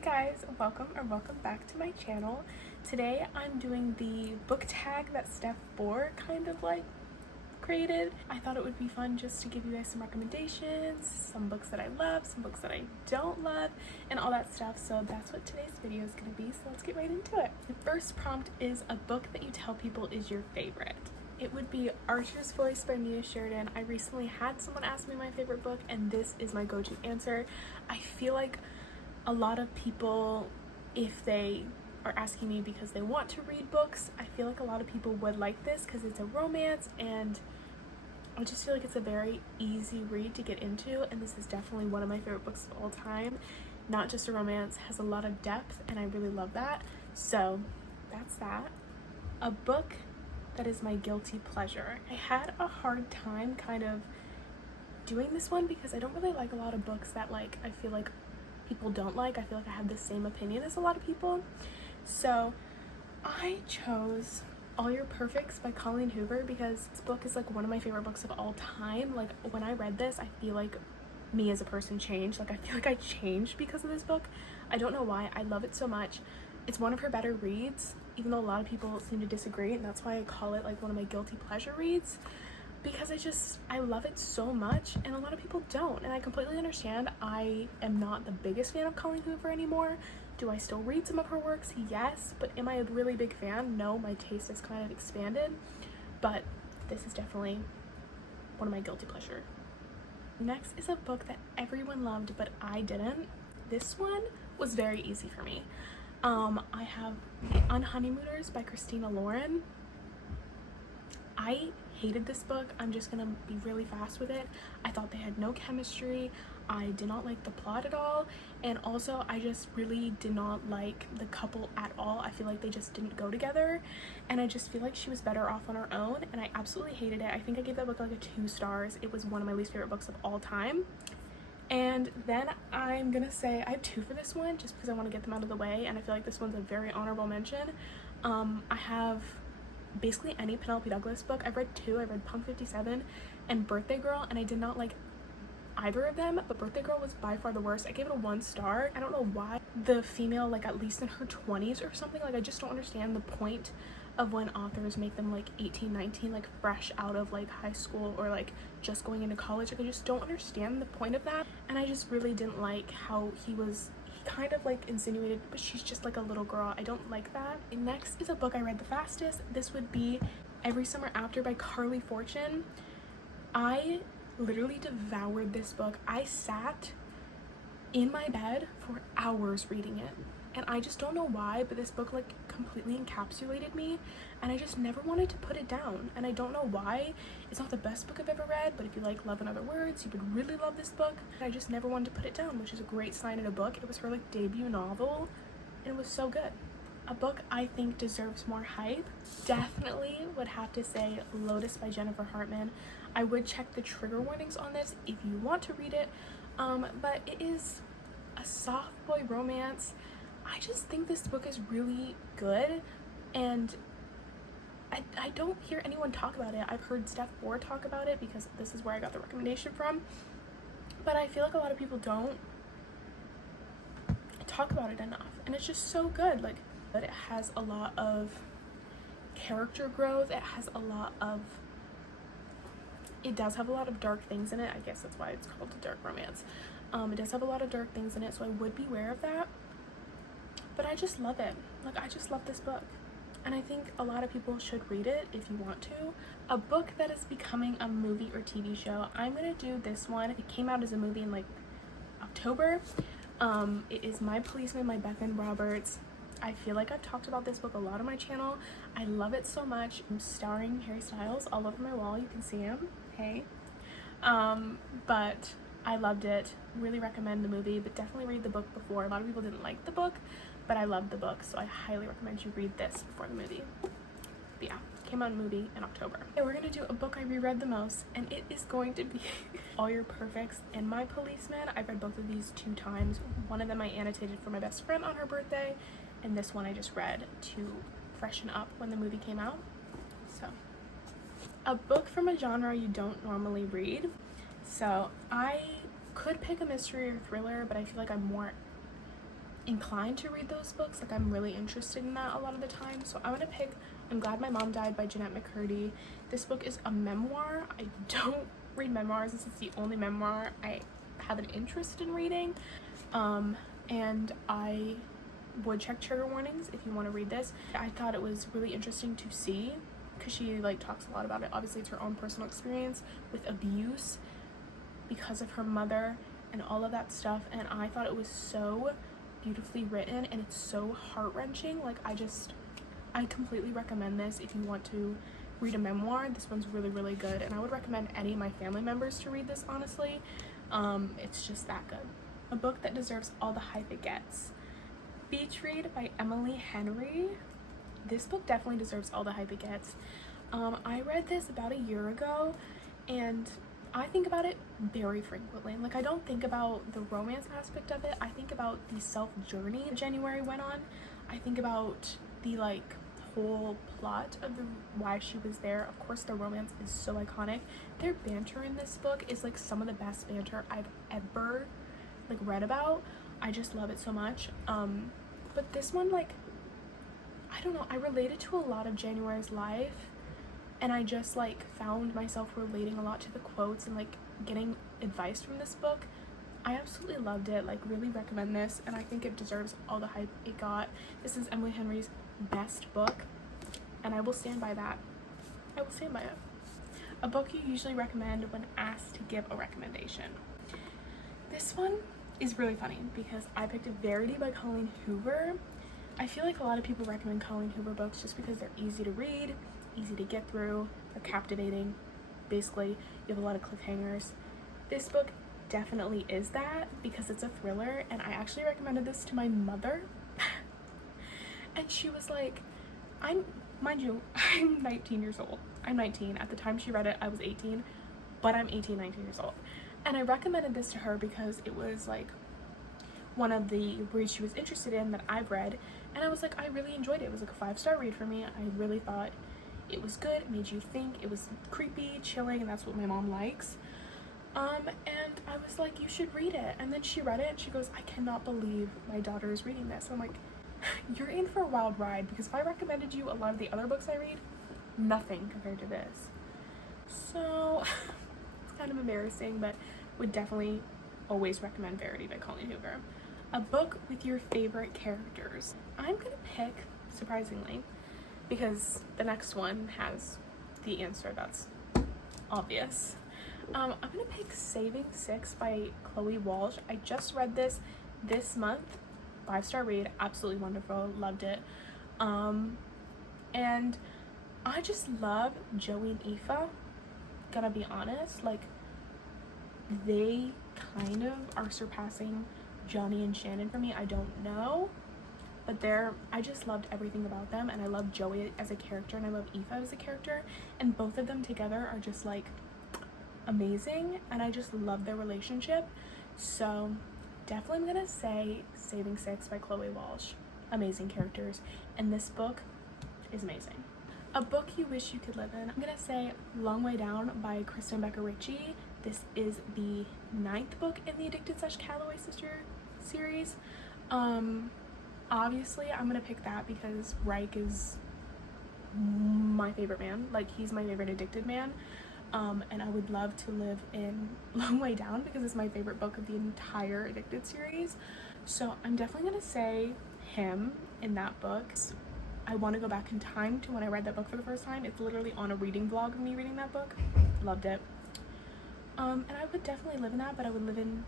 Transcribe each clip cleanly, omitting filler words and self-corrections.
Hey guys, welcome back to my channel. Today I'm doing the book tag that Steph Bohr kind of like created. I thought it would be fun just to give you guys some recommendations, some books that I love, some books that I don't love, and all that stuff. So that's what today's video is going to be, so let's get right into it. The first prompt is a book that you tell people is your favorite. It would be Archer's Voice by Mia Sheridan. I recently had someone ask me my favorite book, and this is my go-to answer. I feel like a lot of people, if they are asking me because they want to read books, I feel like a lot of people would like this because it's a romance, and I just feel like it's a very easy read to get into, and this is definitely one of my favorite books of all time. Not just a romance, has a lot of depth, and I really love that. So that's that. A book that is my guilty pleasure. I had a hard time kind of doing this one because I don't really like a lot of books that like I feel like people don't like. I feel like I have the same opinion as a lot of people. So I chose All Your Perfects by Colleen Hoover because this book is like one of my favorite books of all time. Like when I read this, I feel like me as a person changed. Like I feel like I changed because of this book. I don't know why. I love it so much. It's one of her better reads, even though a lot of people seem to disagree, and that's why I call it like one of my guilty pleasure reads, because I love it so much, and a lot of people don't, and I completely understand. I am not the biggest fan of Colleen Hoover anymore. Do I still read some of her works? Yes. But am I a really big fan? No, my taste has kind of expanded, but this is definitely one of my guilty pleasure. Next is a book that everyone loved, but I didn't. This one was very easy for me. I have The Unhoneymooners by Christina Lauren. I hated this book. I'm just gonna be really fast with it. I thought they had no chemistry. I did not like the plot at all, and also I just really did not like the couple at all. I feel like they just didn't go together, and I just feel like she was better off on her own, and I absolutely hated it. I think I gave that book like a 2 stars. It was one of my least favorite books of all time. And then I'm gonna say I have 2 for this one just because I want to get them out of the way, and I feel like this one's a very honorable mention. I have basically any Penelope Douglas book. I've read 2. I read Punk 57 and Birthday Girl, and I did not like either of them, but Birthday Girl was by far the worst. I gave it a 1 star. I don't know why the female, like at least in her 20s or something, like I just don't understand the point of when authors make them like 18, 19, like fresh out of like high school or like just going into college. Like I just don't understand the point of that, and I just really didn't like how he kind of like insinuated, but she's just like a little girl. I don't like that. And next is a book I read the fastest. This would be Every Summer After by Carly Fortune. I literally devoured this book. I sat in my bed for hours reading it, and I just don't know why, but this book like completely encapsulated me, and I just never wanted to put it down, and I don't know why. It's not the best book I've ever read, but if you like Love in Other Words, you would really love this book. I just never wanted to put it down, which is a great sign in a book. It was her like debut novel, and it was so good. A book I think deserves more hype, definitely would have to say Lotus by Jennifer Hartman. I would check the trigger warnings on this if you want to read it, but it is a soft boy romance. I just think this book is really good, and I don't hear anyone talk about it. I've heard Steph Bohr talk about it because this is where I got the recommendation from, but I feel like a lot of people don't talk about it enough, and it's just so good. Like, but it has a lot of character growth. It does have a lot of dark things in it. I guess that's why it's called a dark romance. It does have a lot of dark things in it, so I would be aware of that. But I just love it. Like, I just love this book. And I think a lot of people should read it if you want to. A book that is becoming a movie or TV show. I'm gonna do this one. It came out as a movie in like October. It is My Policeman by Bethan Roberts. I feel like I've talked about this book a lot on my channel. I love it so much. I'm starring Harry Styles all over my wall. You can see him. Hey. But I loved it. Really recommend the movie, but definitely read the book before. A lot of people didn't like the book, but I loved the book, so I highly recommend you read this before the movie. But yeah, came out a movie in October. Okay, we're gonna do a book I reread the most, and it is going to be All Your Perfects and My Policeman. I've read both of these 2 times. One of them I annotated for my best friend on her birthday, and this one I just read to freshen up when the movie came out. So, a book from a genre you don't normally read. So I could pick a mystery or thriller, but I feel like I'm more inclined to read those books. Like, I'm really interested in that a lot of the time. So I'm gonna pick I'm Glad My Mom Died by Jeanette McCurdy. This book is a memoir. I don't read memoirs. This is the only memoir I have an interest in reading. And I would check trigger warnings if you want to read this. I thought it was really interesting to see because she like talks a lot about it. Obviously it's her own personal experience with abuse because of her mother and all of that stuff, and I thought it was so beautifully written and it's so heart-wrenching. Like, I completely recommend this if you want to read a memoir. This one's really, really good, and I would recommend any of my family members to read this, honestly. It's just that good. A book that deserves all the hype it gets. Beach Read by Emily Henry. This book definitely deserves all the hype it gets. I read this about a year ago, and I think about it very frequently. Like, I don't think about the romance aspect of it. I think about the self-journey January went on. I think about the like whole plot of why she was there. Of course, the romance is so iconic. Their banter in this book is like some of the best banter I've ever like read about. I just love it so much. But this one, like, I don't know, I related to a lot of January's life, and I just like found myself relating a lot to the quotes and like getting advice from this book. I absolutely loved it. Like, really recommend this, and I think it deserves all the hype it got. This is Emily Henry's best book, and I will stand by that. I will stand by it. A book you usually recommend when asked to give a recommendation. This one is really funny because I picked Verity by Colleen Hoover. I feel like a lot of people recommend Colleen Hoover books just because they're easy to read, easy to get through, they're captivating. Basically, you have a lot of cliffhangers. This book definitely is that because it's a thriller, and I actually recommended this to my mother. And she was like, mind you, I'm 19 years old. I'm 19. At the time she read it, I was 18, but I'm 18, 19 years old. And I recommended this to her because it was like one of the reads she was interested in that I've read, and I was like, I really enjoyed it. It was like a 5-star read for me. I really thought it was good. It made you think. It was creepy, chilling, and that's what my mom likes. And I was like, you should read it. And then she read it and she goes, I cannot believe my daughter is reading this. I'm like, you're in for a wild ride, because if I recommended you a lot of the other books I read, nothing compared to this. So it's kind of embarrassing, but would definitely always recommend Verity by Colleen Hoover. A book with your favorite characters. I'm gonna pick, surprisingly, because the next one has the answer that's obvious. I'm gonna pick Saving Six by Chloe Walsh. I just read this month. 5-star read, absolutely wonderful, loved it. And I just love Joey and Aoife, gonna be honest. Like, they kind of are surpassing Johnny and Shannon for me. I don't know, but I just loved everything about them, and I love Joey as a character, and I love Aoife as a character, and both of them together are just like amazing, and I just love their relationship. So definitely I'm gonna say Saving Six by Chloe Walsh. Amazing characters, and this book is amazing. A book you wish you could live in. I'm gonna say Long Way Down by Kristen Becker Ritchie. This is the 9th book in the Addicted/Calloway Sister series. Obviously I'm gonna pick that because Reich is my favorite man. Like, he's my favorite addicted man. And I would love to live in Long Way Down because it's my favorite book of the entire Addicted series. So I'm definitely gonna say him in that book. I want to go back in time to when I read that book for the first time. It's literally on a reading vlog of me reading that book. Loved it. And I would definitely live in that, but I would live in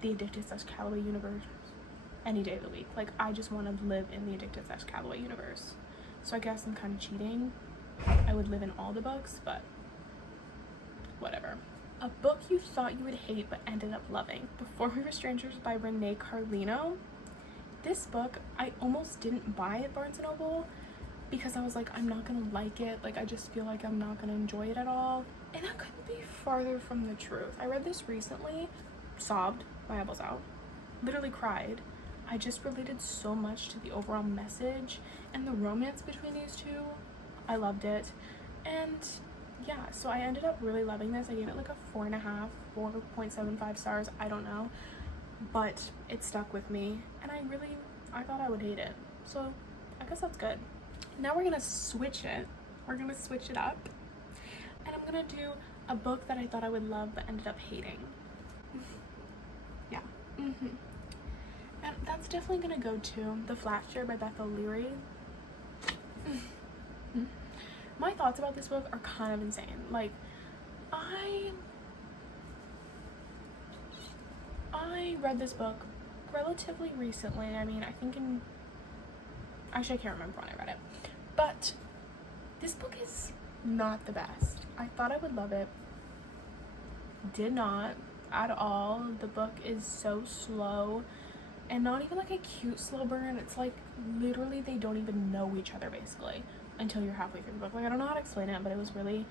the Addicted/Calloway universe any day of the week. Like, I just want to live in the Addicted/Calloway universe. So I guess I'm kind of cheating. I would live in all the books, but whatever. A book you thought you would hate but ended up loving. Before We Were Strangers by Renee Carlino. This book, I almost didn't buy at Barnes & Noble because I was like, I'm not gonna like it. Like, I just feel like I'm not gonna enjoy it at all. And that couldn't be farther from the truth. I read this recently, sobbed my eyeballs out, literally cried. I just related so much to the overall message and the romance between these two. I loved it. And yeah, so I ended up really loving this. I gave it like a 4.5, 4.75 stars, I don't know. but it stuck with me, and I thought I would hate it. So I guess that's good. Now we're gonna switch it. We're gonna switch it up, and I'm gonna do a book that I thought I would love but ended up hating. Yeah. And that's definitely gonna go to The Flasher by Beth O'Leary. My thoughts about this book are kind of insane. Like, I read this book relatively recently. I mean, I think actually I can't remember when I read it, but this book is not the best. I thought I would love it. Did not at all. The book is so slow, and not even like a cute slow burn. It's like literally they don't even know each other basically until you're halfway through the book. Like, I don't know how to explain it, but it was really,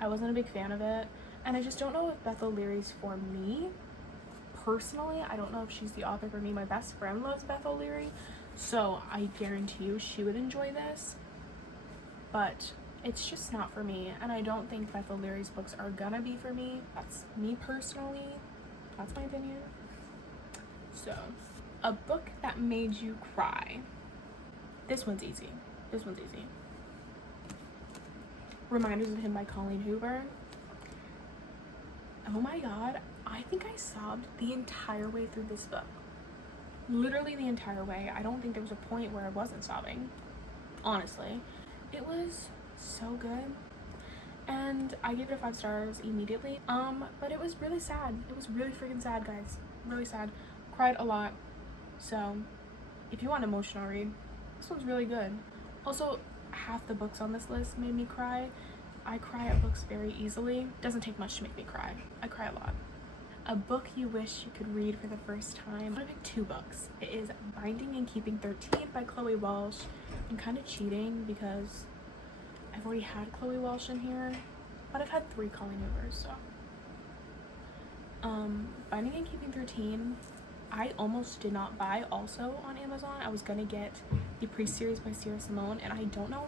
I wasn't a big fan of it, and I just don't know if Beth O'Leary's for me personally. I don't know if she's the author for me. My best friend loves Beth O'Leary, so I guarantee you she would enjoy this, but it's just not for me, and I don't think Beth O'Leary's books are gonna be for me. That's me personally. That's my opinion. So, a book that made you cry. This one's easy. This one's easy. Reminders of Him by Colleen Hoover. Oh my god, I think I sobbed the entire way through this book. Literally the entire way. I don't think there was a point where I wasn't sobbing. Honestly. It was so good. And I gave it a 5 stars immediately. But it was really sad. It was really freaking sad, guys. Really sad. Cried a lot. So, if you want an emotional read, this one's really good. Also, half the books on this list made me cry. I cry at books very easily. Doesn't take much to make me cry. I cry a lot. A book you wish you could read for the first time. I'm gonna pick 2 books. It is Binding and Keeping 13 by Chloe Walsh. I'm kind of cheating because I've already had Chloe Walsh in here, but I've had 3 Colleen Hoovers, so. Binding and Keeping 13, I almost did not buy also on Amazon. I was gonna get the pre-series by Sierra Simone, and I don't know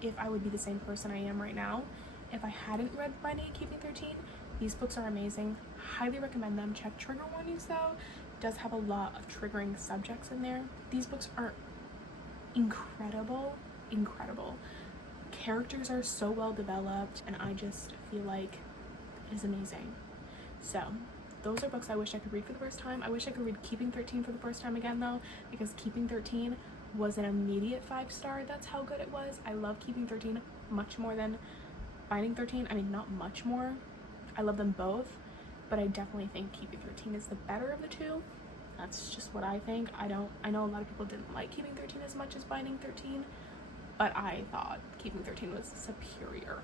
if I would be the same person I am right now if I hadn't read Binding and Keeping 13. These books are amazing. Highly recommend them. Check trigger warnings though. It does have a lot of triggering subjects in there. These books are incredible. Incredible. Characters are so well developed, and I just feel like it is amazing. So those are books I wish I could read for the first time. I wish I could read Keeping 13 for the first time again though, because Keeping 13 was an immediate 5 star. That's how good it was. I love Keeping 13 much more than Binding 13. I mean, not much more. I love them both, but I definitely think Keeping 13 is the better of the 2. That's just what I think. I know a lot of people didn't like Keeping 13 as much as Binding 13, but I thought Keeping 13 was superior.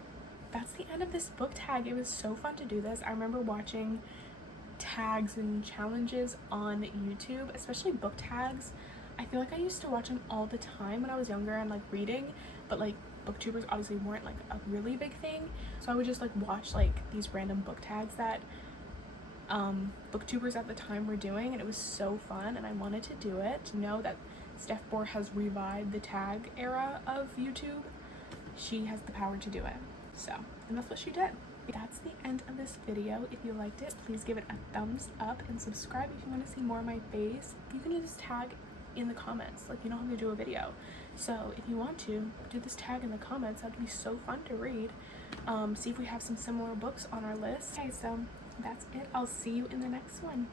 That's the end of this book tag. It was so fun to do this. I remember watching tags and challenges on YouTube, especially book tags. I feel like I used to watch them all the time when I was younger and like reading, but like booktubers obviously weren't like a really big thing, so I would just like watch like these random book tags that booktubers at the time were doing, and it was so fun, and I wanted to do it. To know that Steph Bohr has revived the tag era of YouTube, she has the power to do it. So, and that's what she did. That's the end of this video. If you liked it, please give it a thumbs up and subscribe if you want to see more of my face. You can do this tag in the comments, like you know how to do a video. So if you want to do this tag in the comments, that'd be so fun to read. See if we have some similar books on our list. Okay, so that's it. I'll see you in the next one.